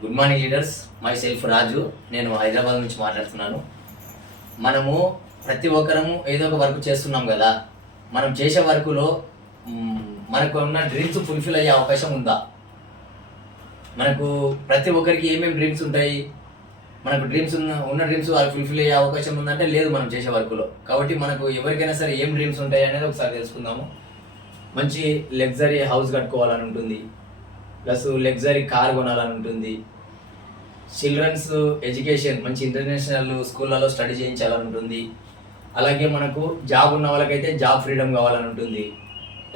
Good morning leaders. Myself Raju. నేను హైదరాబాద్ నుంచి మాట్లాడుతున్నాను. మనము ప్రతి ఒక్కరము ఏదో ఒక వర్క్ చేస్తున్నాం కదా. మనం చేసే వర్కులో మనకు ఉన్న డ్రీమ్స్ ఫుల్ఫిల్ అయ్యే అవకాశం ఉందా? మనకు ప్రతి ఒక్కరికి ఏమేమి డ్రీమ్స్ ఉంటాయి? మనకు డ్రీమ్స్ ఉన్న డ్రీమ్స్ అది ఫుల్ఫిల్ అయ్యే అవకాశం ఉందంటే లేదు మనం చేసే వర్కులో. కాబట్టి మనకు ఎవరికైనా సరే ఏం డ్రీమ్స్ ఉంటాయి అనేది ఒకసారి తెలుసుకుందాము. మంచి లగ్జరీ హౌస్ కట్టుకోవాలని ఉంటుంది, ప్లస్ లగ్జరీ కార్ కొనాలని ఉంటుంది, చిల్డ్రన్స్ ఎడ్యుకేషన్ మంచి ఇంటర్నేషనల్ స్కూళ్ళలో స్టడీ చేయించాలని ఉంటుంది, అలాగే మనకు జాబ్ ఉన్న వాళ్ళకైతే జాబ్ ఫ్రీడమ్ కావాలని ఉంటుంది,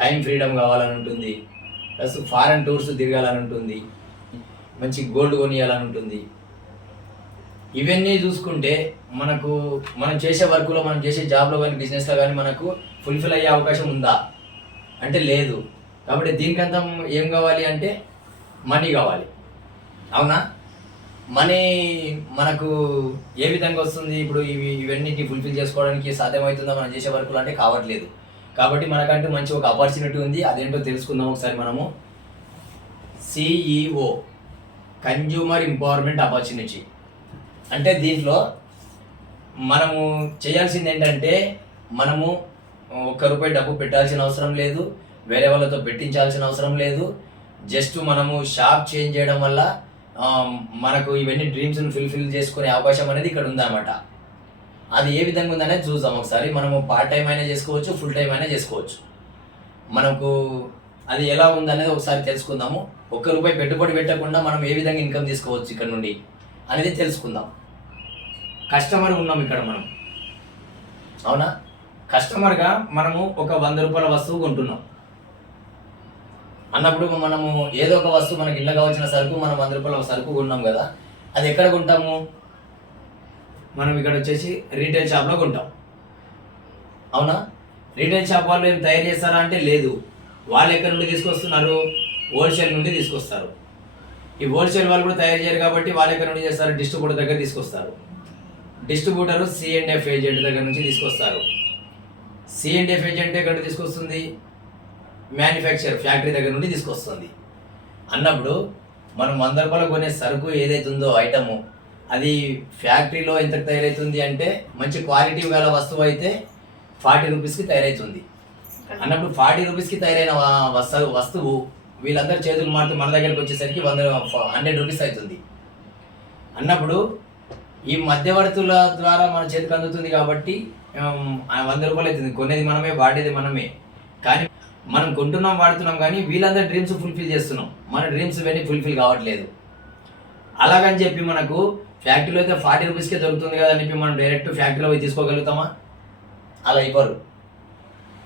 టైం ఫ్రీడమ్ కావాలని ఉంటుంది, ప్లస్ ఫారెన్ టూర్స్ తిరగాలని ఉంటుంది, మంచి గోల్డ్ కొనియాలని ఉంటుంది. ఇవన్నీ చూసుకుంటే మనకు మనం చేసే వర్క్లో, మనం చేసే జాబ్లో కానీ బిజినెస్లో కానీ మనకు ఫుల్ఫిల్ అయ్యే అవకాశం ఉందా అంటే లేదు. కాబట్టి దీనికంతా ఏం కావాలి అంటే మనీ కావాలి. అవునా? మనీ మనకు ఏ విధంగా వస్తుంది? ఇప్పుడు ఇవన్నిటిని ఫుల్ఫిల్ చేసుకోవడానికి సాధ్యమవుతుందా మనం చేసే వర్కులు అంటే కావట్లేదు. కాబట్టి మనకంటూ మంచి ఒక ఆపర్చునిటీ ఉంది. అదేంటో తెలుసుకుందాం ఒకసారి మనము. CEO, consumer empowerment opportunity. అంటే దీంట్లో మనము చేయాల్సింది ఏంటంటే, మనము ₹1 డబ్బు పెట్టాల్సిన అవసరం లేదు, వేరే వాళ్ళతో పెట్టించాల్సిన అవసరం లేదు. జస్ట్ మనము షాప్ చేంజ్ చేయడం వల్ల మనకు ఇవన్నీ డ్రీమ్స్ని ఫుల్ఫిల్ చేసుకునే అవకాశం అనేది ఇక్కడ ఉందన్నమాట. అది ఏ విధంగా ఉందనేది చూద్దాం ఒకసారి. మనము పార్ట్ టైం అయినా చేసుకోవచ్చు, ఫుల్ టైం అయినా చేసుకోవచ్చు. మనకు అది ఎలా ఉందనేది ఒకసారి తెలుసుకుందాము. ₹1 పెట్టుబడి పెట్టకుండా మనం ఏ విధంగా ఇన్కమ్ తీసుకోవచ్చు ఇక్కడ నుండి అనేది తెలుసుకుందాం. కస్టమర్ ఉన్నాం ఇక్కడ మనం. అవునా? కస్టమర్గా మనము ఒక ₹100 వస్తువు కొంటున్నాం అన్నప్పుడు మనము ఏదో ఒక వస్తువు, మనకి ఇళ్ళ కావాల్సిన సరుకు, మనం ₹100 సరుకు కొన్నాం కదా. అది ఎక్కడ కొంటాము? మనం ఇక్కడ వచ్చేసి రీటైల్ షాప్లో కొంటాం. అవునా? రీటైల్ షాప్ వాళ్ళు ఏం తయారు చేస్తారా అంటే లేదు. వాళ్ళు ఎక్కడి నుండి తీసుకొస్తున్నారు? హోల్సేల్ నుండి తీసుకొస్తారు. ఈ హోల్సేల్ వాళ్ళు కూడా తయారు చేయరు కాబట్టి వాళ్ళు ఎక్కడి నుండి చేస్తారు? డిస్ట్రిబ్యూటర్ దగ్గర తీసుకొస్తారు. డిస్ట్రిబ్యూటరు C&F ఏజెంట్ దగ్గర నుంచి తీసుకొస్తారు. C&F ఏజెంట్ ఎక్కడ తీసుకొస్తుంది? మ్యానుఫ్యాక్చర్ ఫ్యాక్టరీ దగ్గర నుండి తీసుకొస్తుంది. అన్నప్పుడు మనం ₹100 కొనే సరుకు ఏదైతే ఉందో ఐటము, అది ఫ్యాక్టరీలో ఎంతకు తయారవుతుంది అంటే మంచి క్వాలిటీ గల వస్తువు అయితే ₹40కి తయారవుతుంది. అన్నప్పుడు ₹40కి తయారైన వస్తువు వీళ్ళందరూ చేతులు మారుతూ మన దగ్గరికి వచ్చేసరికి ₹100 అవుతుంది. అన్నప్పుడు ఈ మధ్యవర్తుల ద్వారా మన చేతికి అందుతుంది కాబట్టి ₹100 అవుతుంది. కొనేది మనమే, వాడేది మనమే. కానీ మనం కొంటున్నాం, వాడుతున్నాం, కానీ వీళ్ళందరూ డ్రీమ్స్ ఫుల్ఫిల్ చేస్తున్నాం. మన డ్రీమ్స్ ఇవన్నీ ఫుల్ఫిల్ కావట్లేదు. అలాగని చెప్పి మనకు ఫ్యాక్టరీలో అయితే ₹40కే దొరుకుతుంది కదా అని చెప్పి మనం డైరెక్ట్ ఫ్యాక్టరీలో పోయి తీసుకోగలుగుతామా? అలా ఇవ్వరు.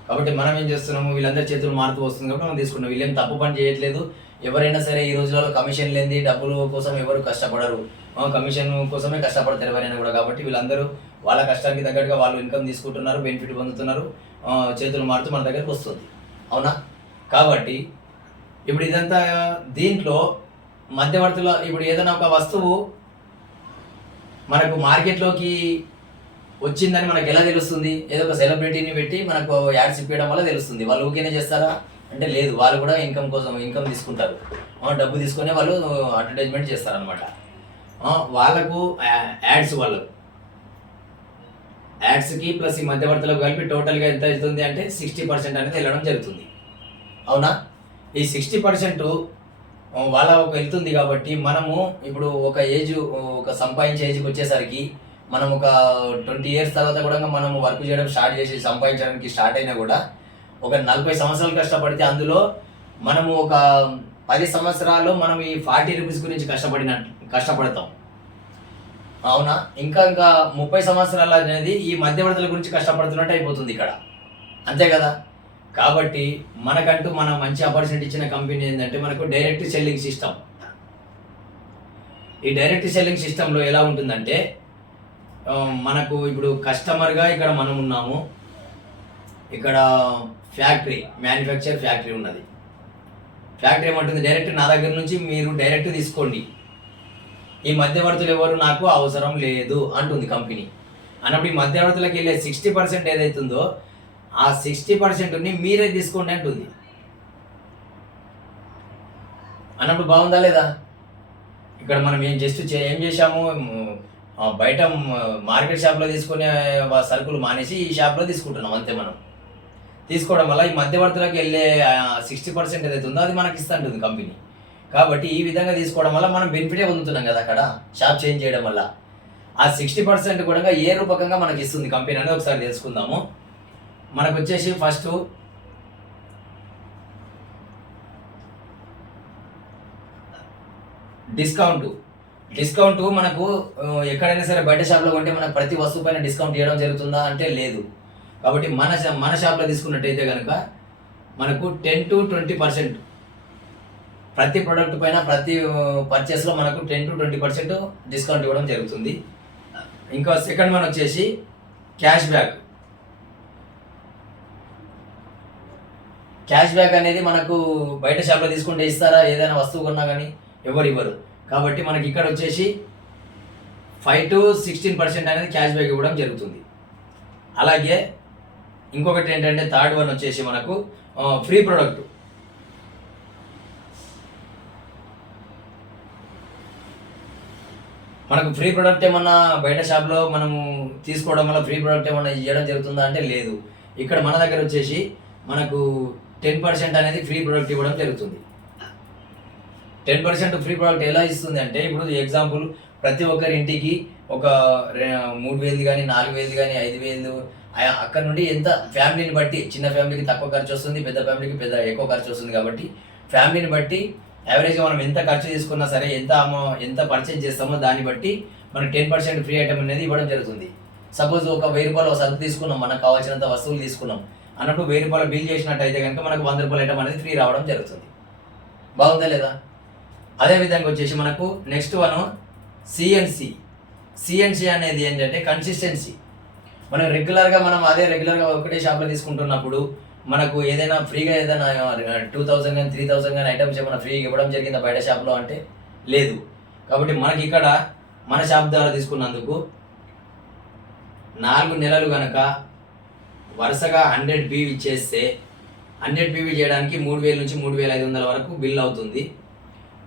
కాబట్టి మనం ఏం చేస్తున్నాము? వీళ్ళందరి చేతులు మారుతూ వస్తుంది కాబట్టి మనం తీసుకున్నాం. వీళ్ళేం తప్పు పని చేయట్లేదు. ఎవరైనా సరే ఈ రోజులలో కమిషన్ లేని డబ్బుల కోసం ఎవరు కష్టపడరు. కమిషన్ కోసమే కష్టపడతారు ఎవరైనా కూడా. కాబట్టి వీళ్ళందరూ వాళ్ళ కష్టానికి తగ్గట్టుగా వాళ్ళు ఇన్కమ్ తీసుకుంటున్నారు, బెనిఫిట్ పొందుతున్నారు, చేతులు మారుతూ మన దగ్గరికి వస్తుంది. అవునా? కాబట్టి ఇప్పుడు ఇదంతా దీంట్లో మధ్యవర్తుల, ఇప్పుడు ఏదైనా ఒక వస్తువు మనకు మార్కెట్లోకి వచ్చిందని మనకు ఎలా తెలుస్తుంది? ఏదో ఒక సెలబ్రిటీని పెట్టి మనకు యాడ్స్ ఇప్పించడం వల్ల తెలుస్తుంది. వాళ్ళు ఊకేనే చేస్తారా అంటే లేదు. వాళ్ళు కూడా ఇన్కమ్ కోసం ఇన్కమ్ తీసుకుంటారు. డబ్బు తీసుకొని వాళ్ళు అడ్వర్టైజ్మెంట్ చేస్తారనమాట. వాళ్ళకు యాడ్స్, వాళ్ళకు యాడ్స్కి ప్లస్ ఈ మధ్యవర్తులకు కలిపి టోటల్గా ఎంత అవుతుంది అంటే 60% అనేది వెళ్ళడం జరుగుతుంది. అవునా? ఈ 60% వాళ్ళకు వెళ్తుంది. కాబట్టి మనము ఇప్పుడు ఒక సంపాదించే ఏజ్కి వచ్చేసరికి మనం ఒక 20 years తర్వాత కూడా మనం వర్క్ చేయడం స్టార్ట్ చేసి సంపాదించడానికి స్టార్ట్ అయినా కూడా ఒక 40 సంవత్సరాలు కష్టపడితే అందులో మనము ఒక 10 సంవత్సరాలు మనం ఈ ₹40 గురించి కష్టపడతాం. అవునా? ఇంకా 30 సంవత్సరాలు అనేది ఈ మధ్యవర్తుల గురించి కష్టపడుతున్నట్టు అయిపోతుంది ఇక్కడ. అంతే కదా? కాబట్టి మనకంటూ మన మంచి ఆపర్చునిటీ ఇచ్చిన కంపెనీ ఏంటంటే మనకు డైరెక్ట్ సెల్లింగ్ సిస్టమ్. ఈ డైరెక్ట్ సెల్లింగ్ సిస్టంలో ఎలా ఉంటుందంటే, మనకు ఇప్పుడు కస్టమర్గా ఇక్కడ మనం ఉన్నాము. ఇక్కడ ఫ్యాక్టరీ, మ్యానుఫ్యాక్చర్ ఫ్యాక్టరీ ఉన్నది. ఫ్యాక్టరీ ఏమంటుంది? డైరెక్ట్ నా దగ్గర నుంచి మీరు డైరెక్ట్ తీసుకోండి, ఈ మధ్యవర్తులు ఎవరు నాకు అవసరం లేదు అంటుంది కంపెనీ. అన్నప్పుడు ఈ మధ్యవర్తులకు వెళ్ళే 60% ఏదైతుందో ఆ 60%ని మీరే తీసుకోండి అంటుంది. అన్నప్పుడు బాగుందా లేదా? ఇక్కడ మనం ఏం చేసాము, బయట మార్కెట్ షాప్లో తీసుకునే సరుకులు మానేసి ఈ షాప్లో తీసుకుంటున్నాం అంతే. మనం తీసుకోవడం వల్ల ఈ మధ్యవర్తులకు వెళ్ళే 60% ఏదైతే ఉందో అది మనకి ఇస్తుంటుంది కంపెనీ. కాబట్టి ఈ విధంగా తీసుకోవడం వల్ల మనం బెనిఫిటే పొందుతున్నాం కదా అక్కడ షాప్ చేంజ్ చేయడం వల్ల. ఆ 60% కూడా ఏ రూపకంగా మనకి ఇస్తుంది కంపెనీ అనేది ఒకసారి తెలుసుకుందాము. మనకు వచ్చేసి ఫస్ట్ డిస్కౌంట్ మనకు ఎక్కడైనా సరే బయట షాప్లో కొంటే మనకు ప్రతి వస్తువు పైన డిస్కౌంట్ ఇవ్వడం జరుగుతుందా అంటే లేదు. కాబట్టి మన షాప్లో తీసుకున్నట్టయితే కనుక మనకు 10 to 20% ప్రతి ప్రోడక్ట్ పైన ప్రతి పర్చేస్లో మనకు 10 to 20% డిస్కౌంట్ ఇవ్వడం జరుగుతుంది. ఇంకా సెకండ్ వన్ వచ్చేసి క్యాష్ బ్యాక్ అనేది మనకు బయట షాప్లో తీసుకుంటే ఇస్తారా? ఏదైనా వస్తువు కొన్నా కానీ ఎవరు ఇవ్వరు. కాబట్టి మనకి ఇక్కడ వచ్చేసి 5 to 16% అనేది క్యాష్ బ్యాక్ ఇవ్వడం జరుగుతుంది. అలాగే ఇంకొకటి ఏంటంటే థర్డ్ వన్ వచ్చేసి మనకు ఫ్రీ ప్రోడక్ట్. మనకు ఫ్రీ ప్రోడక్ట్ ఏమన్నా బయట షాప్లో మనము తీసుకోవడం వల్ల ఫ్రీ ప్రోడక్ట్ ఏమన్నా ఇవ్వడం జరుగుతుందా అంటే లేదు. ఇక్కడ మన దగ్గర వచ్చేసి మనకు 10% అనేది ఫ్రీ ప్రోడక్ట్ ఇవ్వడం జరుగుతుంది. 10% ఫ్రీ ప్రోడక్ట్ ఎలా ఇస్తుంది అంటే, ఇప్పుడు ఎగ్జాంపుల్ ప్రతి ఒక్కరి ఇంటికి ఒక 3,000 కానీ 4,000 కానీ 5,000 అక్కడ నుండి ఎంత ఫ్యామిలీని బట్టి, చిన్న ఫ్యామిలీకి తక్కువ ఖర్చు వస్తుంది, పెద్ద ఫ్యామిలీకి ఎక్కువ ఖర్చు వస్తుంది. కాబట్టి ఫ్యామిలీని బట్టి యావరేజ్గా మనం ఎంత ఖర్చు తీసుకున్నా సరే, ఎంత పర్చేజ్ చేస్తామో దాన్ని బట్టి మనకు 10% ఫ్రీ ఐటమ్ అనేది ఇవ్వడం జరుగుతుంది. సపోజ్ ఒక 1,000 రూపాయలు సరుకు తీసుకున్నాం, మనకు కావాల్సినంత వస్తువులు తీసుకున్నాం అన్నప్పుడు 1,000 రూపాయలు బిల్ చేసినట్టయితే కనుక మనకు 100 రూపాయల ఐటమ్ అనేది ఫ్రీ రావడం జరుగుతుంది. బాగుందా లేదా? అదేవిధంగా వచ్చేసి మనకు నెక్స్ట్ వన్ సిఎన్సి అనేది ఏంటంటే కన్సిస్టెన్సీ. మనం రెగ్యులర్గా ఒకటే షాప్లో తీసుకుంటున్నప్పుడు మనకు ఏదైనా ఫ్రీగా ఏదైనా 2,000 కానీ 3,000 కానీ ఐటమ్స్ ఏమైనా ఫ్రీగా ఇవ్వడం జరిగిందా బయట షాప్లో అంటే లేదు. కాబట్టి మనకి ఇక్కడ మన షాప్ ద్వారా తీసుకున్నందుకు 4 నెలలు కనుక వరుసగా 100 PV చేస్తే 100 PV చేయడానికి 3,000 నుంచి 3,500 వరకు బిల్ అవుతుంది.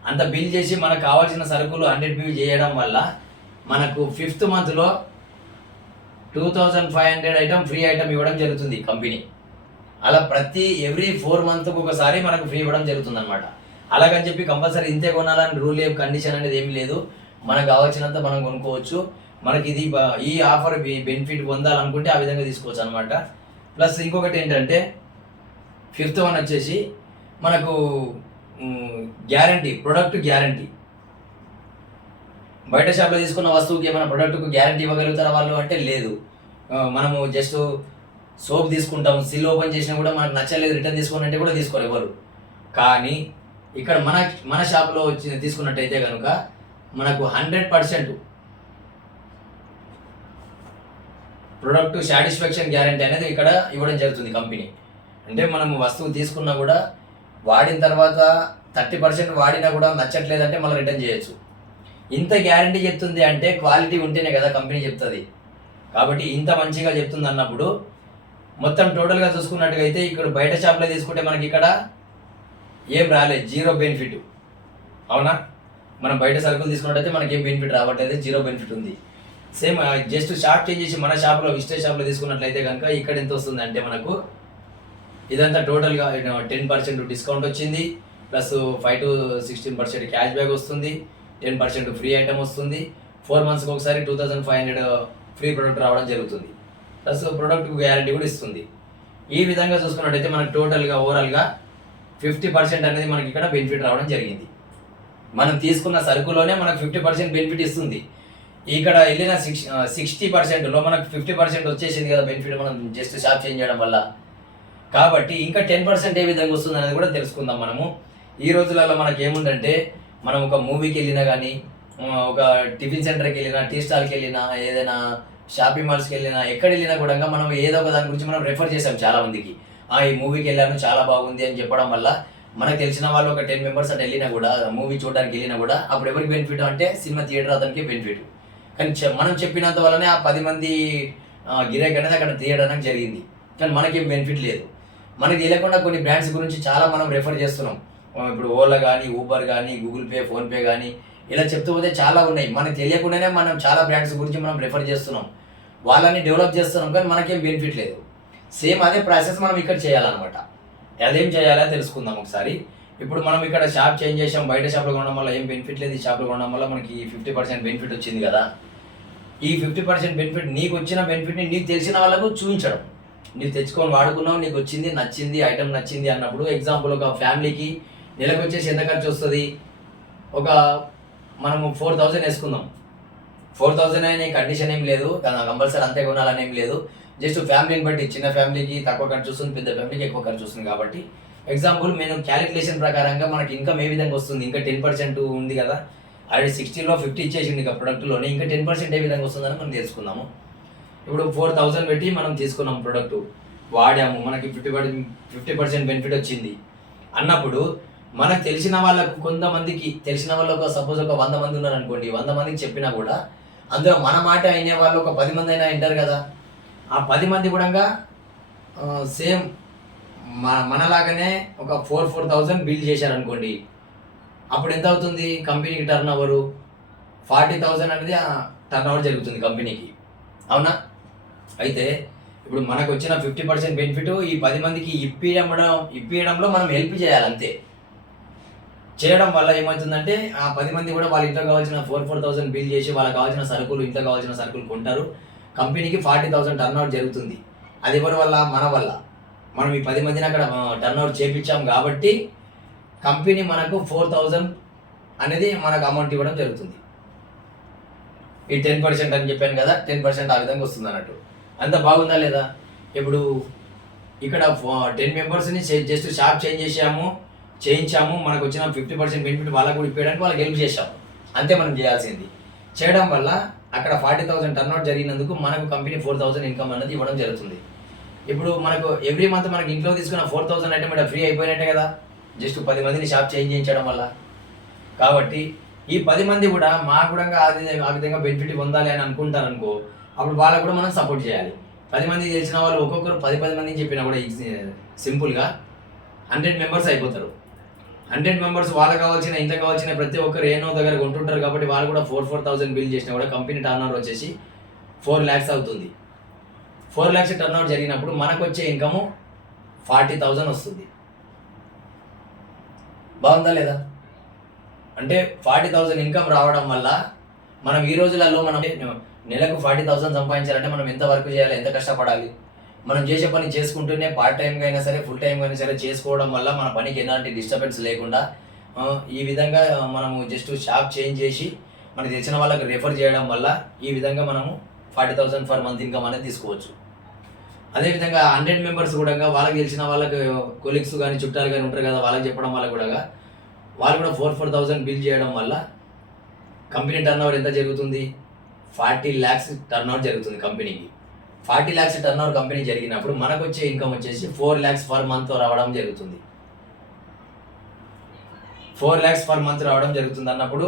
అంత బిల్ చేసి మనకు కావాల్సిన సరుకులు 100 PV చేయడం వల్ల మనకు 5th మంత్లో 2,500 ఐటమ్ ఫ్రీ ఐటమ్ ఇవ్వడం జరుగుతుంది కంపెనీ. అలా ఎవ్రీ 4 మంత్కి ఒకసారి మనకు ఫ్రీ ఇవ్వడం జరుగుతుంది అనమాట. అలాగని చెప్పి కంపల్సరీ ఇంతే కొనాలని రూల్ కండిషన్ అనేది ఏమి లేదు. మనకు కావాల్సినంత మనం కొనుక్కోవచ్చు. మనకి ఈ ఆఫర్ బెనిఫిట్ పొందాలనుకుంటే ఆ విధంగా తీసుకోవచ్చు అనమాట. ప్లస్ ఇంకొకటి ఏంటంటే 5th వన్ వచ్చేసి మనకు ప్రొడక్ట్ గ్యారంటీ. బయట షాప్లో తీసుకున్న వస్తువుకి ఏమైనా ప్రొడక్ట్కు గ్యారంటీ ఇవ్వగలుగుతారా వాళ్ళు అంటే లేదు. మనము జస్ట్ సోప్ తీసుకుంటాం, సిల్ ఓపెన్ చేసినా కూడా మనకు నచ్చలేదు రిటర్న్ తీసుకోనంటే కూడా తీసుకోరు ఎవరు. కానీ ఇక్కడ మన షాప్లో తీసుకున్నట్టయితే కనుక మనకు 100% ప్రొడక్ట్ సాటిస్ఫాక్షన్ గ్యారంటీ అనేది ఇక్కడ ఇవ్వడం జరుగుతుంది కంపెనీ. అంటే మనం వస్తువు తీసుకున్నా కూడా వాడిన తర్వాత 30% వాడినా కూడా నచ్చట్లేదంటే మళ్ళీ రిటర్న్ చేయొచ్చు. ఇంత గ్యారంటీ చెప్తుంది అంటే క్వాలిటీ ఉంటేనే కదా కంపెనీ చెప్తుంది. కాబట్టి ఇంత మంచిగా చెప్తుంది అన్నప్పుడు మొత్తం టోటల్గా చూసుకున్నట్టుగా అయితే ఇక్కడ బయట షాప్లో తీసుకుంటే మనకి ఇక్కడ ఏం రాలేదు, 0 బెనిఫిట్. అవునా? మనం బయట సరుకులు తీసుకున్నట్టయితే మనకి ఏం బెనిఫిట్ రావట్లేదు, 0 బెనిఫిట్ ఉంది. సేమ్ జస్ట్ షాప్ చేంజ్ చేసి మన షాప్లో విస్టేజ్ షాప్లో తీసుకున్నట్లయితే కనుక ఇక్కడ ఎంత వస్తుంది అంటే మనకు ఇదంతా టోటల్గా 10% డిస్కౌంట్ వచ్చింది, ప్లస్ 5 to 16% క్యాష్ బ్యాక్ వస్తుంది, 10% ఫ్రీ ఐటమ్ వస్తుంది, 4 మంత్స్కి ఒకసారి 2,500 ఫ్రీ ప్రొడక్ట్ రావడం జరుగుతుంది, ప్లస్ ప్రొడక్ట్ గ్యారంటీ కూడా ఇస్తుంది. ఈ విధంగా చూసుకున్నట్టయితే మనకు టోటల్గా ఓవరాల్గా 50% అనేది మనకి ఇక్కడ బెనిఫిట్ రావడం జరిగింది. మనం తీసుకున్న సరుకులోనే మనకు 50% బెనిఫిట్ ఇస్తుంది. ఇక్కడ వెళ్ళిన 60%లో మనకు 50% వచ్చేసింది కదా బెనిఫిట్, మనం జస్ట్ షాప్ చేంజ్ చేయడం వల్ల. కాబట్టి ఇంకా 10% ఏ విధంగా వస్తుంది అనేది కూడా తెలుసుకుందాం మనము. ఈ రోజులలో మనకి ఏముందంటే, మనం ఒక మూవీకి వెళ్ళినా కానీ, ఒక టిఫిన్ సెంటర్కి వెళ్ళినా, టీ స్టాల్కి వెళ్ళినా, ఏదైనా షాపింగ్ మాల్స్కి వెళ్ళినా, ఎక్కడ వెళ్ళినా కూడా మనం ఏదో ఒక దాని గురించి మనం రెఫర్ చేసాం చాలామందికి. ఈ మూవీకి వెళ్ళాను చాలా బాగుంది అని చెప్పడం వల్ల మనకు తెలిసిన వాళ్ళు ఒక 10 మెంబర్స్ అటు వెళ్ళినా కూడా, మూవీ చూడడానికి వెళ్ళినా కూడా అప్పుడు ఎవరికి బెనిఫిట్ అంటే సినిమా థియేటర్ అతనికి బెనిఫిట్. కానీ మనం చెప్పినంత వల్లనే ఆ 10 మంది గిరాకీ అనేది అక్కడ తీయడానికి జరిగింది. కానీ మనకేం బెనిఫిట్ లేదు. మనకి తెలియకుండా కొన్ని బ్రాండ్స్ గురించి చాలా మనం రెఫర్ చేస్తున్నాం. ఇప్పుడు ఓలా కానీ, ఊబర్ కానీ, గూగుల్ పే, ఫోన్పే కానీ ఇలా చెప్తూ పోతే చాలా ఉన్నాయి. మనకు తెలియకుండానే మనం చాలా బ్రాండ్స్ గురించి మనం ప్రిఫర్ చేస్తున్నాం, వాళ్ళని డెవలప్ చేస్తున్నాం, కానీ మనకేం బెనిఫిట్ లేదు. సేమ్ అదే ప్రాసెస్ మనం ఇక్కడ చేయాలన్నమాట. అదేం చేయాలో తెలుసుకుందాం ఒకసారి. ఇప్పుడు మనం ఇక్కడ షాప్ చేంజ్ చేసాం, బయట షాప్లో కొనడం వల్ల ఏం బెనిఫిట్ లేదు, ఈ షాప్లో కొనడం వల్ల మనకి 50% బెనిఫిట్ వచ్చింది కదా. ఈ 50% బెనిఫిట్, నీకు వచ్చిన బెనిఫిట్ని నీకు తెలిసిన వాళ్ళకు చూపించడం. నీకు తెచ్చుకొని వాడుకున్నావు, నీకు వచ్చింది, నచ్చింది, ఐటమ్ నచ్చింది అన్నప్పుడు, ఎగ్జాంపుల్ ఒక ఫ్యామిలీకి నెలకు వచ్చేసి ఎంత ఖర్చు వస్తుంది, ఒక మనము 4000 వేసుకుందాం. 4000 అనే కండిషన్ ఏం లేదు, కంపల్సరీ అంతే కొనాలని ఏం లేదు. జస్ట్ ఫ్యామిలీని బట్టి, చిన్న ఫ్యామిలీకి తక్కువ ఖర్చు వస్తుంది, పెద్ద ఫ్యామిలీకి ఎక్కువ ఖర్చు వస్తుంది. కాబట్టి ఎగ్జాంపుల్ నేను క్యాలిక్యులేషన్ ప్రకారంగా మనకి ఇన్కమ్ ఏ విధంగా వస్తుంది, ఇంకా 10% ఉంది కదా, ఆల్రెడీ 60లో 50 ఇచ్చేసింది ఇక ప్రొడక్ట్లోనే, ఇంకా 10% ఏ విధంగా వస్తుందని మనం తెలుసుకుందాము. ఇప్పుడు 4000 పెట్టి మనం తీసుకున్నాం, ప్రోడక్ట్ వాడాము, మనకి 50% బెనిఫిట్ వచ్చింది అన్నప్పుడు, మనకు తెలిసిన వాళ్ళకు, కొంతమందికి తెలిసిన వాళ్ళు ఒక సపోజ్ ఒక 100 మంది ఉన్నారు అనుకోండి, 100 మందికి చెప్పినా కూడా అందులో మన మాట అయిన వాళ్ళు ఒక 10 మంది అయినా వింటారు కదా. ఆ 10 మంది కూడా సేమ్ మనలాగానే ఒక 4000 బిల్ చేశారనుకోండి, అప్పుడు ఎంత అవుతుంది కంపెనీకి టర్న్ ఓవరు? 40,000 అనేది టర్న్ ఓవర్ జరుగుతుంది కంపెనీకి, అవునా? అయితే ఇప్పుడు మనకు వచ్చిన 50% బెనిఫిట్ ఈ 10 మందికి ఇప్పియడంలో మనం హెల్ప్ చేయాలి అంతే. చేయడం వల్ల ఏమవుతుందంటే ఆ 10 మంది కూడా వాళ్ళ ఇంట్లో కావాల్సిన 4,000 బిల్ చేసి వాళ్ళకి కావాల్సిన సరుకులు, ఇంట్లో కావాల్సిన సరుకులు కొంటారు. కంపెనీకి 40,000 టర్న్ అవుట్ జరుగుతుంది. అది ఎవరి వల్ల? మన వల్ల. మనం ఈ 10 మందిని అక్కడ టర్న్ అవుట్ చేయించాం కాబట్టి కంపెనీ మనకు 4,000 అనేది మనకు అమౌంట్ ఇవ్వడం జరుగుతుంది. ఈ 10% అని చెప్పాను కదా, 10% ఆ విధంగా వస్తుంది అన్నట్టు. అంత బాగుందా లేదా? ఇప్పుడు ఇక్కడ 10 మెంబర్స్ని జస్ట్ షాప్ చేయించాము, మనకు వచ్చిన 50% బెనిఫిట్ వాళ్ళకు కూడా ఇప్పేయడానికి వాళ్ళకి హెల్ప్ చేశాము, అంతే మనం చేయాల్సింది. చేయడం వల్ల అక్కడ 40,000 టర్న్ అవుట్ జరిగినందుకు మనకు కంపెనీ 4,000 ఇన్కమ్ అనేది ఇవ్వడం జరుగుతుంది. ఇప్పుడు మనకు ఎవ్రీ మంత్ మనకి ఇంట్లో తీసుకున్న 4,000 ఐటమ్ ఇక్కడ ఫ్రీ అయిపోయినట్టే కదా, జస్ట్ 10 మందిని షాప్ చేంజ్ చేయించడం వల్ల. కాబట్టి ఈ 10 మంది కూడా మా కూడా ఆ విధంగా బెనిఫిట్ పొందాలి అని అనుకుంటారు అనుకో, అప్పుడు వాళ్ళకు కూడా మనం సపోర్ట్ చేయాలి. 10 మంది తెలిసిన వాళ్ళు ఒక్కొక్కరు 10 మందిని చెప్పినా కూడా సింపుల్గా 100 మెంబర్స్ అయిపోతారు. 100 మెంబర్స్ వాళ్ళకి కావాల్సిన, ఇంత కావాల్సిన ప్రతి ఒక్కరు ఏనో దగ్గర కొంటుంటారు కాబట్టి వాళ్ళు కూడా 4,000 బిల్ చేసినా కూడా కంపెనీ టర్న్ ఓవర్ వచ్చేసి 4 lakhs అవుతుంది. 4 lakhs టర్న్ ఓవర్ జరిగినప్పుడు మనకు వచ్చే ఇన్కమ్ 40,000 వస్తుంది. బాగుందా లేదా? అంటే 40,000 ఇన్కమ్ రావడం వల్ల మనం ఈ రోజులలో మనం నెలకు 40,000 సంపాదించాలంటే మనం ఎంత వర్క్ చేయాలి, ఎంత కష్టపడాలి? మనం చేసే పని చేసుకుంటూనే పార్ట్ టైంగా అయినా సరే, ఫుల్ టైంగా అయినా సరే చేసుకోవడం వల్ల మన పనికి ఎలాంటి డిస్టర్బెన్స్ లేకుండా ఈ విధంగా మనము జస్ట్ షాప్ చేంజ్ చేసి మనకు తెలిసిన వాళ్ళకి రెఫర్ చేయడం వల్ల ఈ విధంగా మనము 40,000 ఫర్ మంత్ ఇన్కమ్ అనేది తీసుకోవచ్చు. అదేవిధంగా 100 మెంబర్స్ కూడా వాళ్ళకి తెలిసిన వాళ్ళకి కొలీగ్స్ కానీ చుట్టాలు కానీ ఉంటారు కదా, వాళ్ళకి చెప్పడం వల్ల కూడా వాళ్ళు కూడా 4,000 బిల్ చేయడం వల్ల కంపెనీ టర్న్ ఓవర్ ఎంత జరుగుతుంది? 40 lakhs టర్న్ ఓవర్ జరుగుతుంది కంపెనీకి. 40 lakhs టర్న్ ఓవర్ కంపెనీ జరిగినప్పుడు మనకు వచ్చే ఇన్కమ్ వచ్చేసి 4 lakhs పర్ మంత్ రావడం జరుగుతుంది. 4 lakhs పర్ మంత్ రావడం జరుగుతుంది అన్నప్పుడు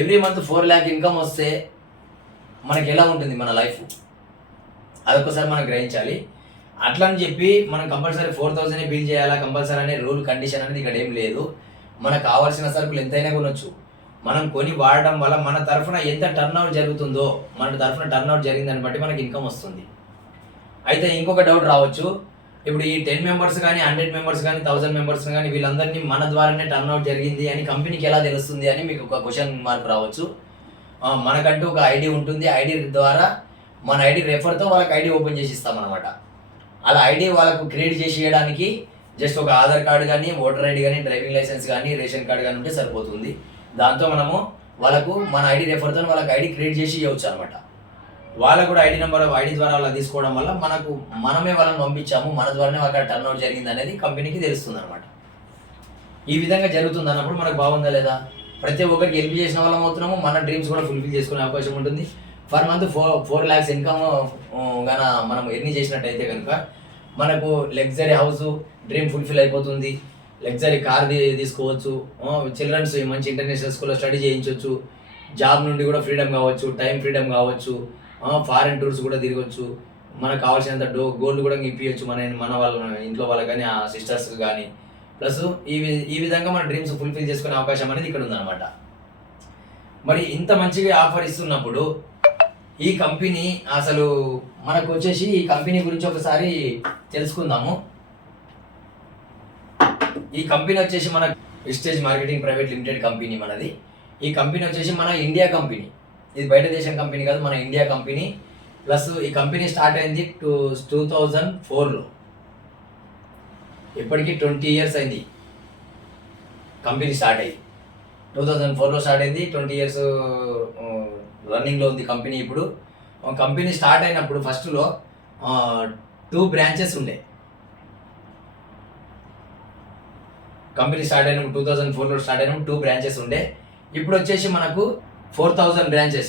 ఎవ్రీ మంత్ 4 lakh ఇన్కమ్ వస్తే మనకి ఎలా ఉంటుంది మన లైఫ్? అదొకసారి మనం గ్రహించాలి. అట్లా అని చెప్పి మనం కంపల్సరీ 4,000 బిల్ చేయాలా కంపల్సరీ అనే రూల్ కండిషన్ అనేది ఇక్కడ ఏం లేదు. మనకు కావాల్సిన సరుకులు ఎంతైనా కొనొచ్చు. మనం కొని వాడడం వల్ల మన తరఫున ఎంత టర్న్ అవుట్ జరుగుతుందో, మన తరఫున టర్న్ అవుట్ జరిగిందని బట్టి మనకి ఇన్కమ్ వస్తుంది. అయితే ఇంకొక డౌట్ రావచ్చు, ఇప్పుడు ఈ 10 మెంబర్స్ కానీ 100 మెంబర్స్ కానీ 1000 మెంబర్స్ కానీ వీళ్ళందరినీ మన ద్వారానే టర్న్ అవుట్ జరిగింది అని కంపెనీకి ఎలా తెలుస్తుంది అని మీకు ఒక క్వశ్చన్ మార్క్ రావచ్చు. మనకంటూ ఒక ఐడి ఉంటుంది, ఐడి ద్వారా మన ఐడి రెఫర్తో వాళ్ళకి ఐడి ఓపెన్ చేసి ఇస్తామన్నమాట. అలా ఐడి వాళ్ళకు క్రియేట్ చేసి ఇవ్వడానికి జస్ట్ ఒక ఆధార్ కార్డు కానీ, ఓటర్ ఐడి కానీ, డ్రైవింగ్ లైసెన్స్ కానీ, రేషన్ కార్డు కానీ ఉంటే సరిపోతుంది. దాంతో మనము వాళ్ళకు మన ఐడి రెఫర్తో వాళ్ళకి ఐడి క్రియేట్ చేసి ఇవ్వచ్చు అనమాట. వాళ్ళకు కూడా ఐడి నెంబర్, ఐడి ద్వారా వాళ్ళ తీసుకోవడం వల్ల మనమే వాళ్ళని పంపించాము, మన ద్వారానే అక్కడ టర్న్ అవుట్ జరిగింది అనేది కంపెనీకి తెలుస్తుంది అనమాట. ఈ విధంగా జరుగుతుంది అన్నప్పుడు మనకు బాగుందా లేదా? ప్రతి ఒక్కరికి హెల్ప్ చేసిన వాళ్ళం అవుతున్నాము, మన డ్రీమ్స్ కూడా ఫుల్ఫిల్ చేసుకునే అవకాశం ఉంటుంది. ఫర్ మంత్ 4 lakhs ఇన్కమ్ గాన మనం ఎర్నీ చేసినట్టయితే కనుక మనకు లగ్జరీ హౌస్ డ్రీమ్ ఫుల్ఫిల్ అయిపోతుంది. లగ్జరీ కార్ తీసుకోవచ్చు, చిల్డ్రన్స్ మంచి ఇంటర్నేషనల్ స్కూల్లో స్టడీ చేయించవచ్చు, జాబ్ నుండి కూడా ఫ్రీడమ్ కావచ్చు, టైం ఫ్రీడమ్ కావచ్చు, ఫారెన్ టూర్స్ కూడా తిరగవచ్చు, మనకు కావాల్సినంత గోల్డ్ కూడా ఇప్పించవచ్చు మన వాళ్ళ ఇంట్లో వాళ్ళకి కానీ, ఆ సిస్టర్స్కి కానీ. ప్లస్ ఈ విధంగా మన డ్రీమ్స్ ఫుల్ఫిల్ చేసుకునే అవకాశం అనేది ఇక్కడ ఉందన్నమాట. మరి ఇంత మంచిగా ఆఫర్ ఇస్తున్నప్పుడు ఈ కంపెనీ అసలు మనకు వచ్చేసి ఈ కంపెనీ గురించి ఒకసారి తెలుసుకుందాము. ఈ కంపెనీ వచ్చేసి మన విస్టేజ్ మార్కెటింగ్ ప్రైవేట్ లిమిటెడ్ కంపెనీ మనది. ఈ కంపెనీ వచ్చేసి మన ఇండియా కంపెనీ, ఇది బయట దేశం కంపెనీ కాదు, మన ఇండియా కంపెనీ. ప్లస్ ఈ కంపెనీ స్టార్ట్ అయింది 2004లో. ఇప్పటికీ 20 years అయింది కంపెనీ స్టార్ట్ అయ్యి. 2004లో స్టార్ట్ అయింది, 20 years రన్నింగ్లో ఉంది కంపెనీ. ఇప్పుడు కంపెనీ స్టార్ట్ అయినప్పుడు ఫస్ట్లో 2 branches ఉండే. కంపెనీ స్టార్ట్ అయినప్పుడు 2004లో స్టార్ట్ అయినప్పుడు 2 branches ఉండే. ఇప్పుడు వచ్చేసి మనకు 4,000 branches.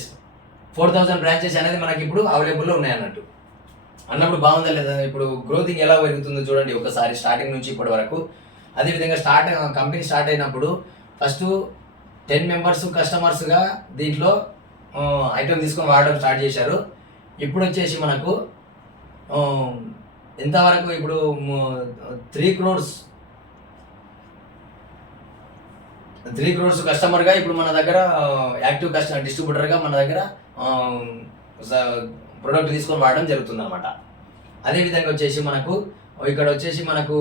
4,000 branches అనేది మనకి ఇప్పుడు అవైలబుల్లో ఉన్నాయి అన్నప్పుడు బాగుందా లేదా? ఇప్పుడు గ్రోతింగ్ ఎలా పెరుగుతుందో చూడండి ఒకసారి స్టార్టింగ్ నుంచి ఇప్పటి వరకు. అదేవిధంగా కంపెనీ స్టార్ట్ అయినప్పుడు ఫస్ట్ 10 members కస్టమర్స్గా దీంట్లో ఐటమ్ తీసుకొని వాడడం స్టార్ట్ చేశారు. ఇప్పుడు వచ్చేసి మనకు ఎంతవరకు ఇప్పుడు 3 crores కస్టమర్గా ఇప్పుడు మన దగ్గర యాక్టివ్ డిస్ట్రిబ్యూటర్గా మన దగ్గర ప్రోడక్ట్ తీసుకొని వాడడం జరుగుతుంది అనమాట. అదేవిధంగా వచ్చేసి మనకు ఇక్కడ వచ్చేసి మనకు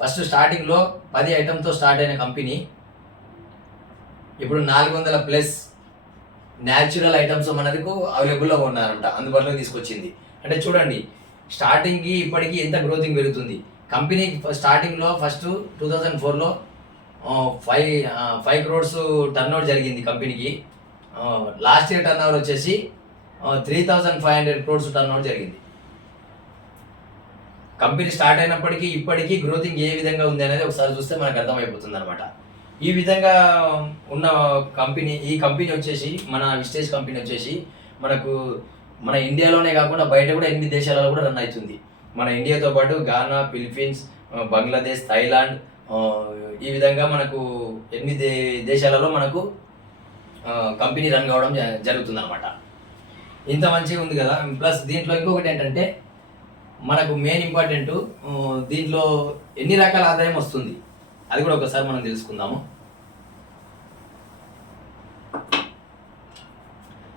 ఫస్ట్ స్టార్టింగ్లో 10 items స్టార్ట్ అయిన కంపెనీ ఇప్పుడు 400+ న్యాచురల్ ఐటమ్స్ మనకు అవైలబుల్లో ఉన్నారంట, అందుబాటులో తీసుకొచ్చింది. అంటే చూడండి స్టార్టింగ్కి ఇప్పటికీ ఎంత గ్రోతింగ్ పెరుగుతుంది. కంపెనీ స్టార్టింగ్లో ఫస్ట్ 2004లో 5 crores టర్నోవర్ జరిగింది కంపెనీకి. లాస్ట్ ఇయర్ టర్నోవర్ వచ్చేసి 3,500 crores టర్నోవర్ జరిగింది. కంపెనీ స్టార్ట్ అయినప్పటికీ ఇప్పటికీ గ్రోతింగ్ ఏ విధంగా ఉంది అనేది ఒకసారి చూస్తే మనకు అర్థమైపోతుంది అనమాట. ఈ విధంగా ఉన్న ఈ కంపెనీ వచ్చేసి మన విస్టేజ్ కంపెనీ వచ్చేసి మనకు మన ఇండియాలోనే కాకుండా బయట కూడా 8 దేశాలలో కూడా రన్ అవుతుంది. మన ఇండియాతో పాటు గానా, ఫిలిప్పీన్స్, బంగ్లాదేశ్, థాయిలాండ్, ఈ విధంగా మనకు 8 దేశాలలో మనకు కంపెనీ రన్ కావడం జరుగుతుంది అనమాట. ఇంత మంచిగా ఉంది కదా. ప్లస్ దీంట్లో ఇంకొకటి ఏంటంటే మనకు మెయిన్ ఇంపార్టెంట్, దీంట్లో ఎన్ని రకాల ఆదాయం వస్తుంది అది కూడా ఒకసారి మనం తెలుసుకుందాము.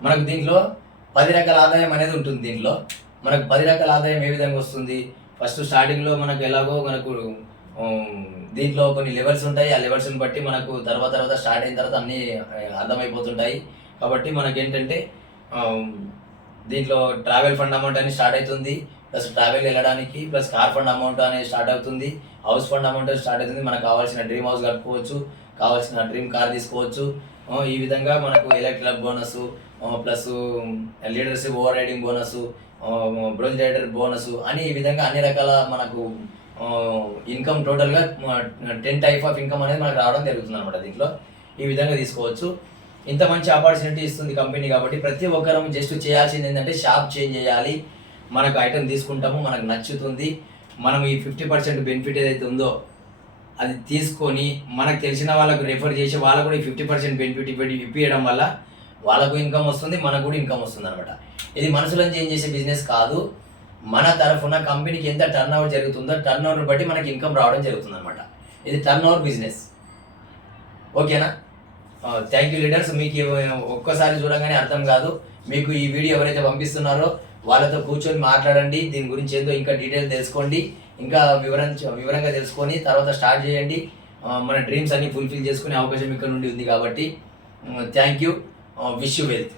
మనకు దీంట్లో 10 రకాల ఆదాయం అనేది ఉంటుంది. దీంట్లో మనకు 10 రకాల ఆదాయం ఏ విధంగా వస్తుంది? ఫస్ట్ స్టార్టింగ్లో మనకు ఎలాగో మనకు దీంట్లో కొన్ని లెవెల్స్ ఉంటాయి. ఆ లెవెల్స్ని బట్టి మనకు తర్వాత స్టార్ట్ అయిన తర్వాత అన్నీ అర్థమైపోతుంటాయి. కాబట్టి మనకేంటంటే దీంట్లో ట్రావెల్ ఫండ్ అమౌంట్ అని స్టార్ట్ అవుతుంది, ప్లస్ ట్రావెల్ వెళ్ళడానికి, ప్లస్ కార్ ఫండ్ అమౌంట్ అనేది స్టార్ట్ అవుతుంది, హౌస్ ఫండ్ అమౌంట్ స్టార్ట్ అవుతుంది. మనకు కావాల్సిన డ్రీమ్ హౌస్ కట్టుకోవచ్చు, కావాల్సిన డ్రీమ్ కార్ తీసుకోవచ్చు. ఈ విధంగా మనకు electric bonus, plus leadership overriding bonus, bronze rider bonus అని ఈ విధంగా అన్ని రకాల మనకు ఇన్కమ్ టోటల్గా 10 types ఆఫ్ ఇన్కమ్ అనేది మనకు రావడం జరుగుతుంది అనమాట. దీంట్లో ఈ విధంగా తీసుకోవచ్చు. ఇంత మంచి ఆపర్చునిటీ ఇస్తుంది కంపెనీ కాబట్టి ప్రతి ఒక్కరం జస్ట్ చేయాల్సింది ఏంటంటే షాప్ చేంజ్ చేయాలి. మనకు ఐటమ్ తీసుకుంటాము, మనకు నచ్చుతుంది, మనం ఈ 50% బెనిఫిట్ ఏదైతే ఉందో అది తీసుకొని మనకు తెలిసిన వాళ్ళకు రెఫర్ చేసి వాళ్ళకు కూడా ఈ 50% బెనిఫిట్ ఇప్పించడం వల్ల వాళ్ళకు ఇన్కమ్ వస్తుంది, మనకు కూడా ఇన్కమ్ వస్తుంది అనమాట. ఇది మనసులను చేంజ్ చేసే బిజినెస్ కాదు. మన తరఫున కంపెనీకి ఎంత టర్నోవర్ జరుగుతుందో టర్నోవర్ బట్టి మనకి ఇన్కమ్ రావడం జరుగుతుంది అనమాట. ఇది టర్నోవర్ బిజినెస్. ఓకేనా? Thank you leaders. మీకు ఒక్కసారి చూడగానే అర్థం కాదు. మీకు ఈ వీడియో ఎవరైతే పంపిస్తున్నారో వాళ్ళతో కూర్చొని మాట్లాడండి, దీని గురించి ఏదో ఇంకా డీటెయిల్ తెలుసుకోండి, ఇంకా వివరంగా తెలుసుకొని తర్వాత స్టార్ట్ చేయండి. మన డ్రీమ్స్ అన్ని ఫుల్ఫిల్ చేసుకునే అవకాశం ఇక్కడ నుండి ఉంది కాబట్టి thank you. Wish you wealth.